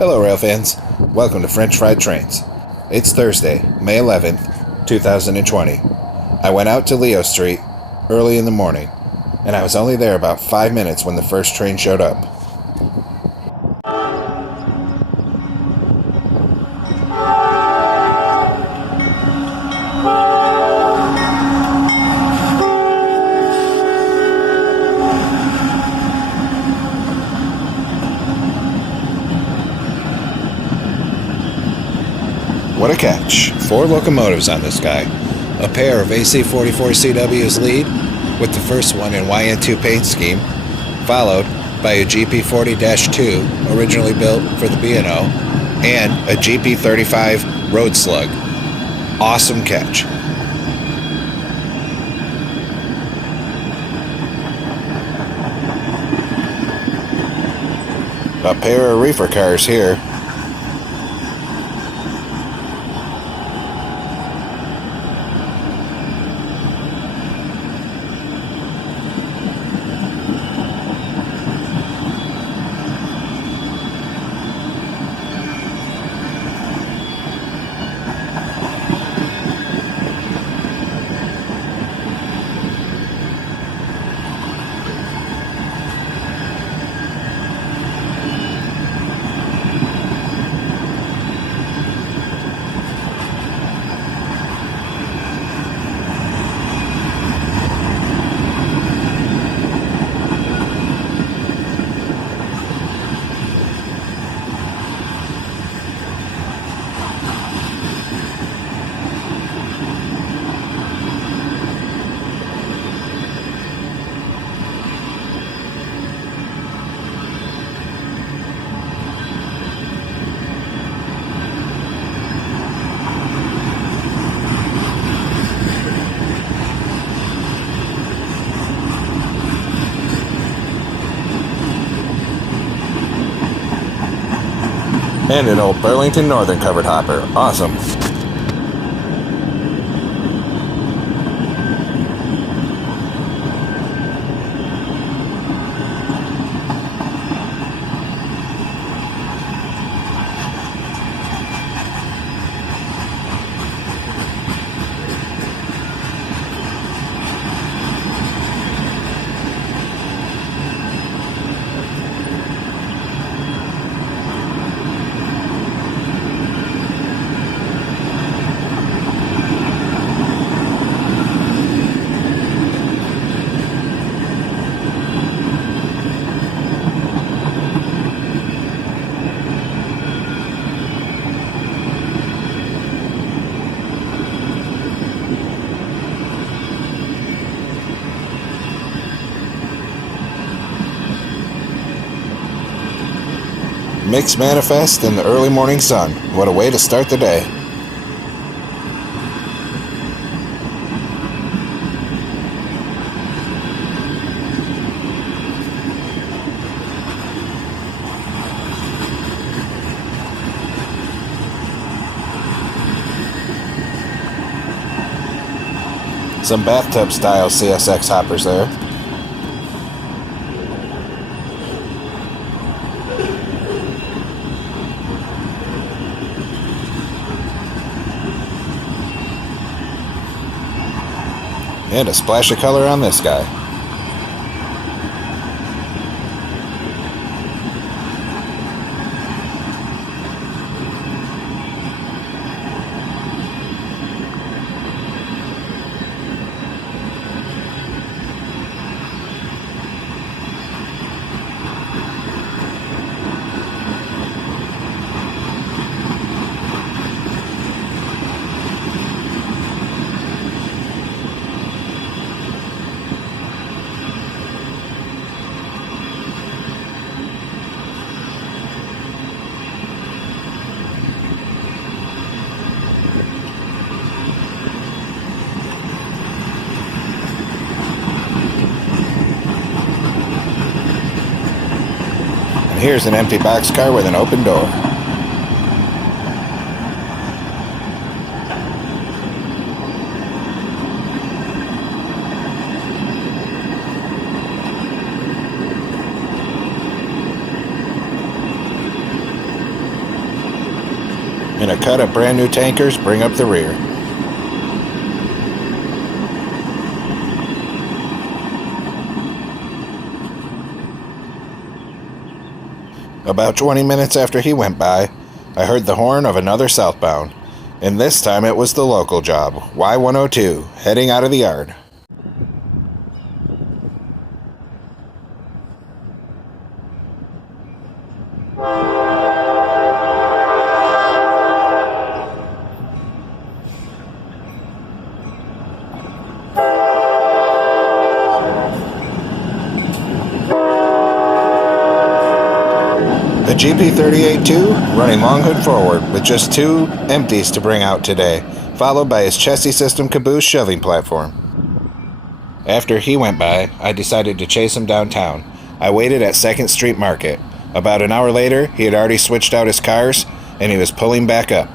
Hello, rail fans. Welcome to French Fried Trains. It's Thursday, May 11th, 2020. I went out to Leo Street early in the morning, and I was only there about 5 minutes when the first train showed up. What a catch. 4 locomotives on this guy. A pair of AC44CWs lead, with the first one in YN2 paint scheme, followed by a GP40-2 originally built for the B&O, and a GP35 Road Slug. Awesome catch. A pair of reefer cars here. And an old Burlington Northern covered hopper. Awesome. Mixed manifest in the early morning sun. What a way to start the day. Some bathtub style CSX hoppers there. And a splash of color on this guy. Here's an empty boxcar with an open door. and a cut of brand new tankers bring up the rear. About 20 minutes after he went by, I heard the horn of another southbound, and this time it was the local job, Y102, heading out of the yard. The GP38-2 running long hood forward with just 2 empties to bring out today, followed by his chassis system caboose shoving platform. After he went by, I decided to chase him downtown. I waited at 2nd Street Market. About an hour later, he had already switched out his cars, and he was pulling back up.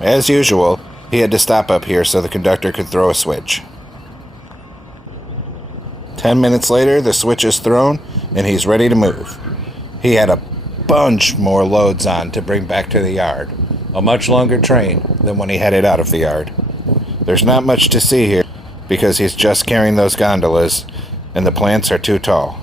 As usual, he had to stop up here so the conductor could throw a switch. 10 minutes later, the switch is thrown, and he's ready to move. He had a bunch more loads on to bring back to the yard, a much longer train than when he headed out of the yard. There's not much to see here because he's just carrying those gondolas, and the plants are too tall.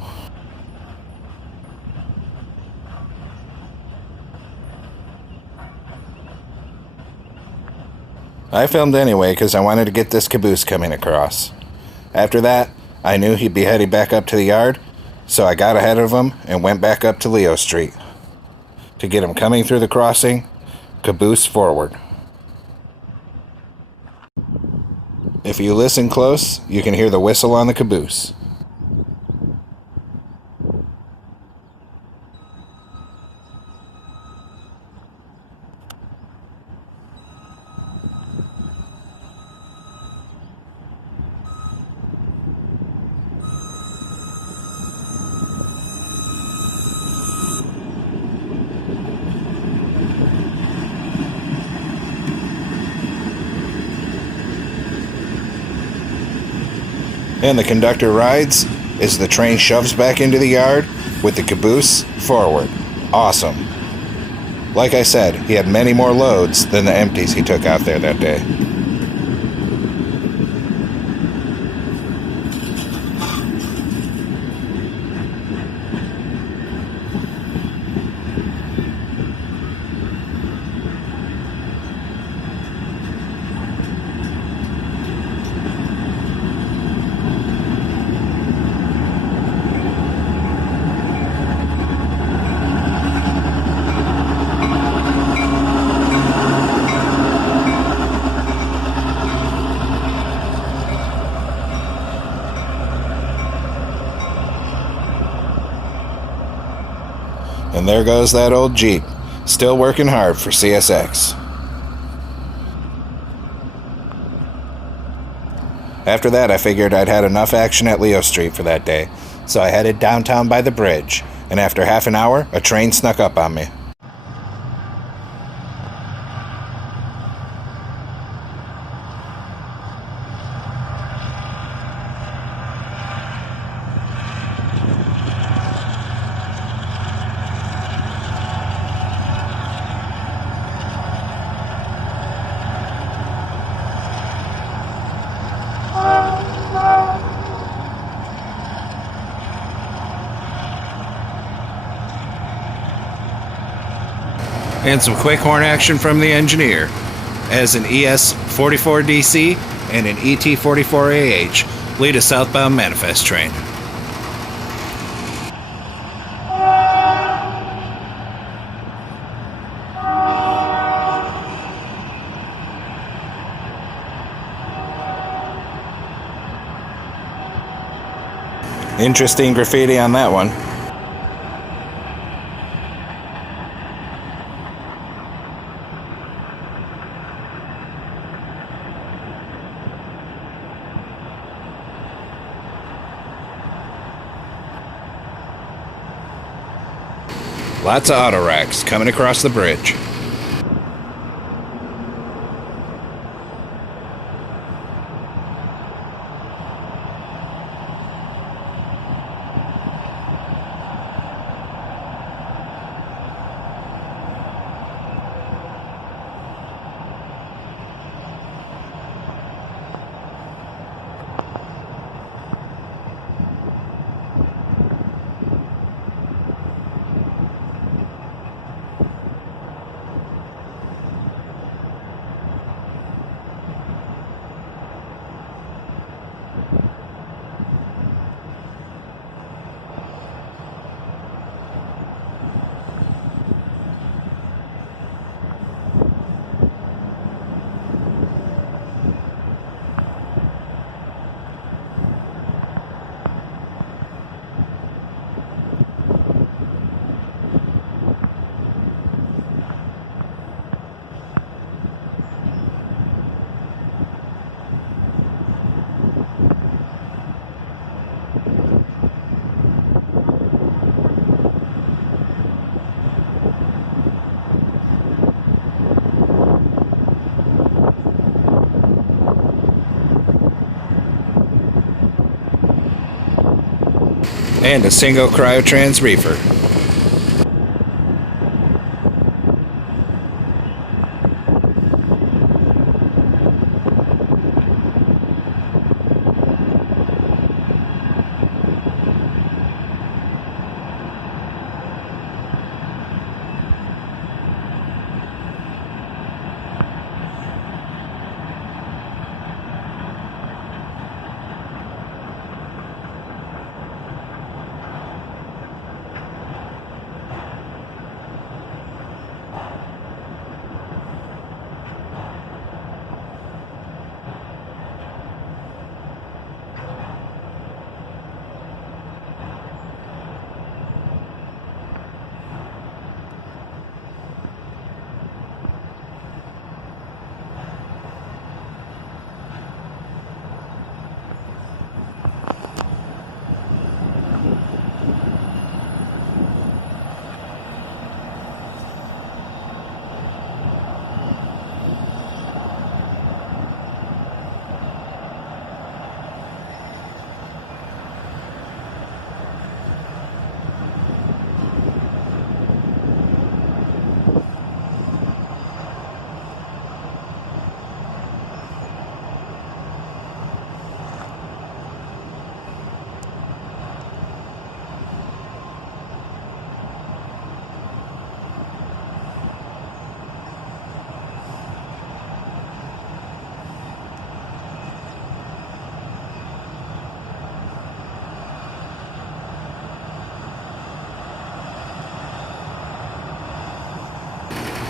I filmed anyway because I wanted to get this caboose coming across. After that, I knew he'd be heading back up to the yard, so I got ahead of him and went back up to Leo Street to get him coming through the crossing, caboose forward. If you listen close, you can hear the whistle on the caboose. And the conductor rides as the train shoves back into the yard with the caboose forward. Awesome. Like I said, he had many more loads than the empties he took out there that day. And there goes that old Jeep, still working hard for CSX. After that, I figured I'd had enough action at Leo Street for that day, so I headed downtown by the bridge, and after half an hour, a train snuck up on me. And some quick horn action from the engineer, as an ES44DC and an ET44AH lead a southbound manifest train. Interesting graffiti on that one. Lots of auto racks coming across the bridge. And a single cryotrans reefer.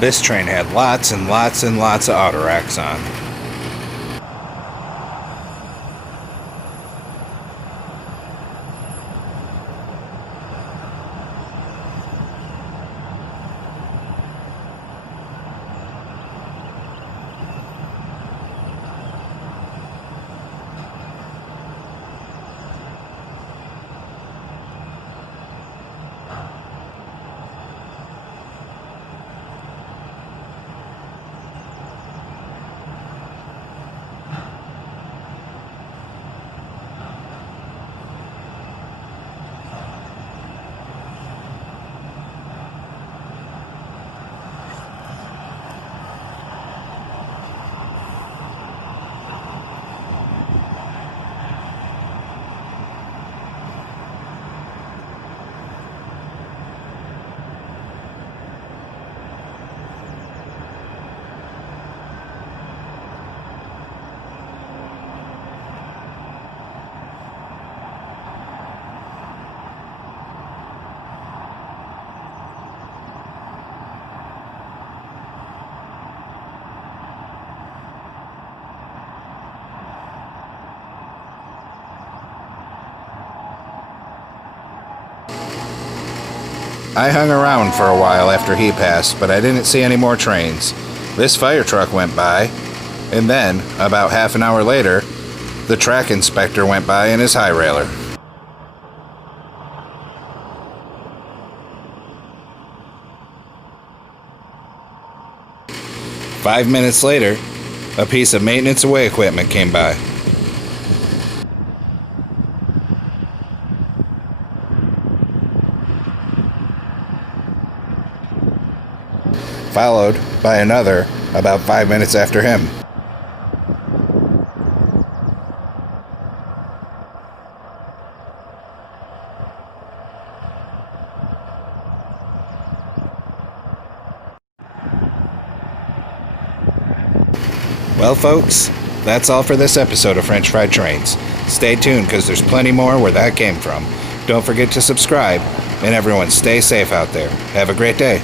This train had lots and lots and lots of auto racks on. I hung around for a while after he passed, but I didn't see any more trains. This fire truck went by, and then, about half an hour later, the track inspector went by in his high railer. 5 minutes later, a piece of maintenance away equipment came by. Followed by another about 5 minutes after him. Well, folks, that's all for this episode of French Fried Trains. Stay tuned because there's plenty more where that came from. Don't forget to subscribe, and everyone stay safe out there. Have a great day.